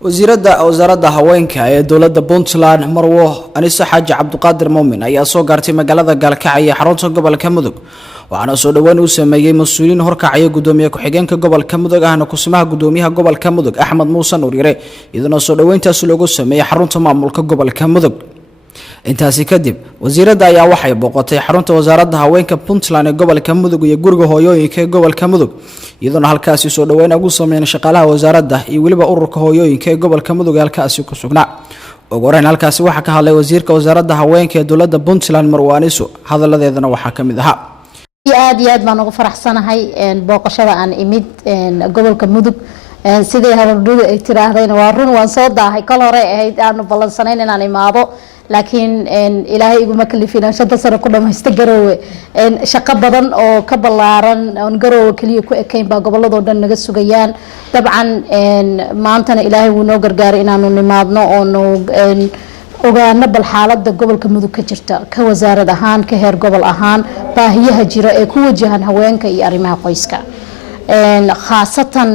wasaaradda haweenka ee dowladda Puntland Marwo Anisa Xaaji Cabduqaadir Muumin ayaa soo gaartay magaalada Gaalkacyo xarunta gobolka Mudug waxaana soo dhaweyn uu sameeyay mas'uuliyiin horkacaya gudoomiye ku-xigeenka gobolka Mudug ahna kusimaha gudoomiyaha gobolka Mudug Axmed Muuse Nuuryare iyadoo soo dhaweyntaas loogu sameeyay xarunta maamulka gobolka Mudug intaasi kadib wasiiradda ayaa waxay booqatay xarunta wasaaradda haweenka Puntland ee gobolka Mudug iyo guriga hooyooyinka ee gobolka Mudug iyadoo halkaas soo dhaweyn ugu sameeyay shaqaalaha wasaaradda iyo waliba ururka hooyooyinka ee gobolka Mudug halkaas ku sugnaa ugu horeyn halkaas waxa ka hadlay wasiirka wasaaradda haweenka ee dowladda Puntland Marwo Aniso hadaladeedana waxa kamid ahaa aad iyo aad baan ugu faraxsanahay booqashada aan imid gobolka Mudug sidii habardooda ay tiraahdeen waa run waan soo daahay kal hore ahayd aanu ballansanayn inaan imaado laakiin ilaahay iguma kalifin shanta sano ku dhamaysta Garowe shaqo badan oo ka balaaran oo Garowe kaliya ku ekeyn baa goboladoo dhan naga sugayaan dabcan maantana ilaahay wuu noo gargaaray inaanu nimaadno oo ogaana bal xaaladda gobolka Mudug ka jirta ka wasaarad ahaan ka heer gobol ahaan baahiyaha jira ee ku wajahan haweenka iyo arrimaha qoyska khaasatan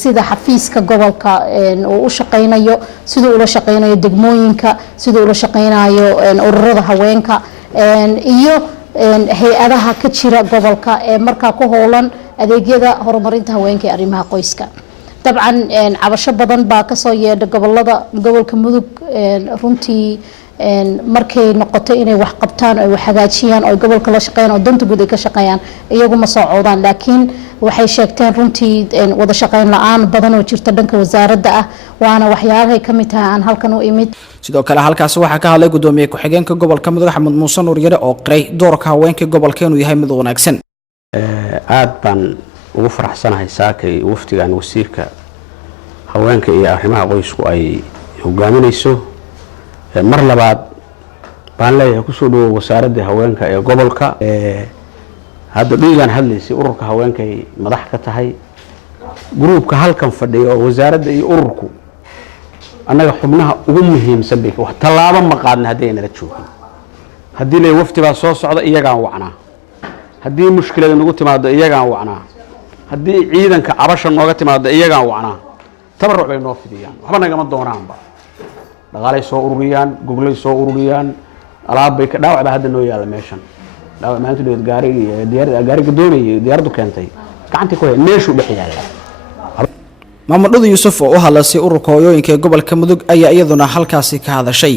sida xafiiska gobolka oo u shaqeynayo sidoo ula shaqeynayo degmooyinka sidoo ula shaqeynayo ururada haweenka iyo hay'adaha ka jira gobolka ee marka ku howlan adeegyada horumarinta haweenka iyo arrimaha qoyska dabcan cabasho badan baa ka soo yeedhay gobolka Mudug runtii markay noqoto inay wax qabtaan oo wax hagaajiyaan oo gobolka la shaqeeyaan oo danta guud ay ka shaqeeyaan iyagu ma soo coodaan laakiin waxay sheegteen runtii wada shaqeyn la'aan badan oo jirta dhanka wasaaradda ah waana waxyaabaha ka mid ah aan halkan u imid sidoo kale halkaas waxa ka hadlay gudoomiye ku-xigeenka gobolka Mudug Axmed Muuse Nuuryare oo qiray doorka haweenka gobolka inuu yahay mid wanaagsan aad baan ugu faraxsanahay saakay waftigan wasiirka haweenka iyo arrimaha qoysku ay hogaaminayso mar labaad baan leeyahay ku soo dhawo wasaaradda haweenka ee gobolka hadda dhiigan hadlaysay ururka haweenka ay madax ka tahay gruupka halkan fadhiyo wasaaradda iyo ururku annaga xubnaha ugu muhiimsan bay wax talaabo ma qaadna hadii ayna la joogin hadii lay wafti baa soo socda iyagaan wacnaa hadii mushkilada nagu timaado iyagaan wacnaa hadii ciidanka cabasha nooga timaado iyagaan wacnaa tabaruc bay noo fidiyaan waxba nagama doonaanba dhaqaalay soo ururiyaan goglay soo ururiyaan alaab bay ka dhaawacba hadda noo yaala meeshan dhaawac maanta dheed gaariga doonayay diyaaradu keentay gacantii ku hay meeshu dhex yaala Mamadou Yusuf oo u hadlasay ururka hooyooyinka ee gobolka Mudug ayaa iyaduna halkaas ka hadashay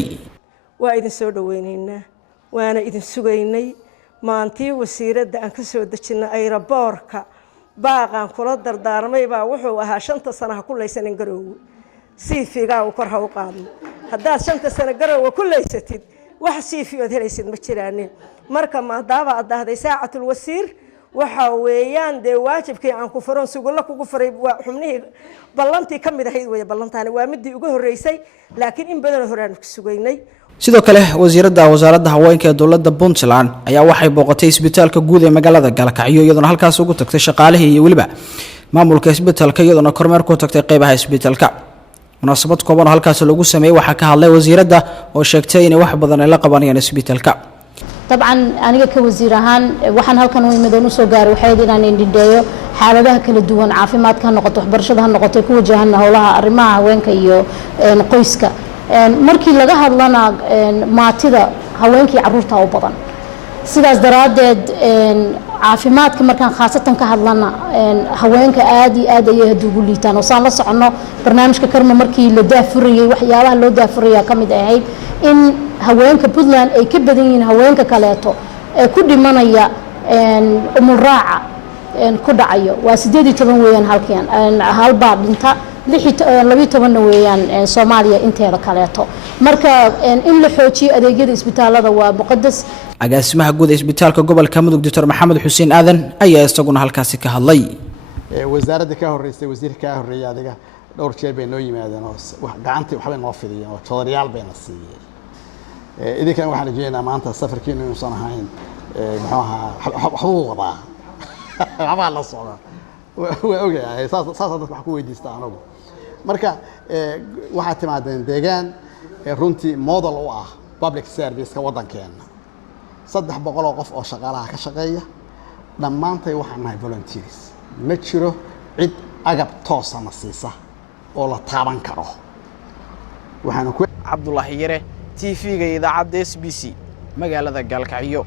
waa idin soo dhaweynaynaa waana idin sugaynay maantii wasiiradda aan ka soo dejinay aeroboorka baaqan kula dardaarmay baa wuxuu ahaa 5 sano ku leysan Garowe siifiga uu kor ha u qaadno haddaad 5 sano Garowe ku leysatid wax siifiyood helaysid ma jiraan marka maadaama aad dahday saacatul wasiir waxa weeyaan de waajibkii aan ku faroon sugulla kugu faray waa xubnihii ballantii kamid ahayd way ballantaani waa midii ugu horeysay laakiin in badan horaan ku sugaynay sidoo kale wasaaradda haweenka ee dowladda Puntland ayaa waxay booqatay isbitaalka guud ee magaalada Gaalkacyo iyadoo halkaas ugu tagtay shaqaalihii iyo waliba maamulka isbitaalka iyadoo kormeer ku tagtay qaybaha isbitaalka munaasabad kooban halkaas lagu sameeyay waxa ka hadlay wasiiradda oo sheegtay in wax badan ay la qabanayaan isbitaalka طبعا aniga ka wasiir ahaan waxaan halkan u imid oo soo gaaray waxay inaan indhideeyo xaaladaha kala duwan caafimaadka noqoto waxbarashada noqoto ku wajahan howlaha arrimaha haweenka iyo qoyska markii laga hadlana maatida haweenka iyo carruurta oo badan sidaas daraadeed caafimaadka markaan khaasatan ka hadlana haweenka aad iyo aad ay ugu liitaan oo saan la socono barnaamijka karma markii la daafuriyay waxyaabaha loo daafuriyay kamid ahayd in haweenka Puntland ay ka badan yihiin haweenka kaleeto ee ku dhimanaya umul raaca ku dhacayo waa 18 weeyaan halkeen hal baa dhinta 12 weeyaan Soomaaliya inteeda kaleeto marka in la xoojiyo adeegyada isbitaalada waa muqadas agaasimaha guud ee isbitaalka gobolka Mudug Dr. Maxamed Xuseen Aadan ayaa isaguna halkaas ka hadlay wasaaradda ka horeysay wasiirka ka horeeyay adiga dhowr jeer bay noo yimaadeen oo wax gacantii waxba noo fidiyeen oo todoriyaal bayna siiyeen idinkan waxaan rajeynayaa maanta safarkiina inuusan ahayn muxuu ahaa waxba wadaa waxba la socda waa ogahay saas dadka wax ku weydiista anagu marka waxaa timaadeen deegaan runtii model u ah public service ka wadankeena 300 oo qof oo shaqaalaha ka shaqeeya dhammaantay waxaan nahay volunteers ma jiro cid agab toos ah siisa oo la taaban karo waxaana ku Cabdullaahi Yare TV-ga idaacadda SBC magaalada Gaalkacyo.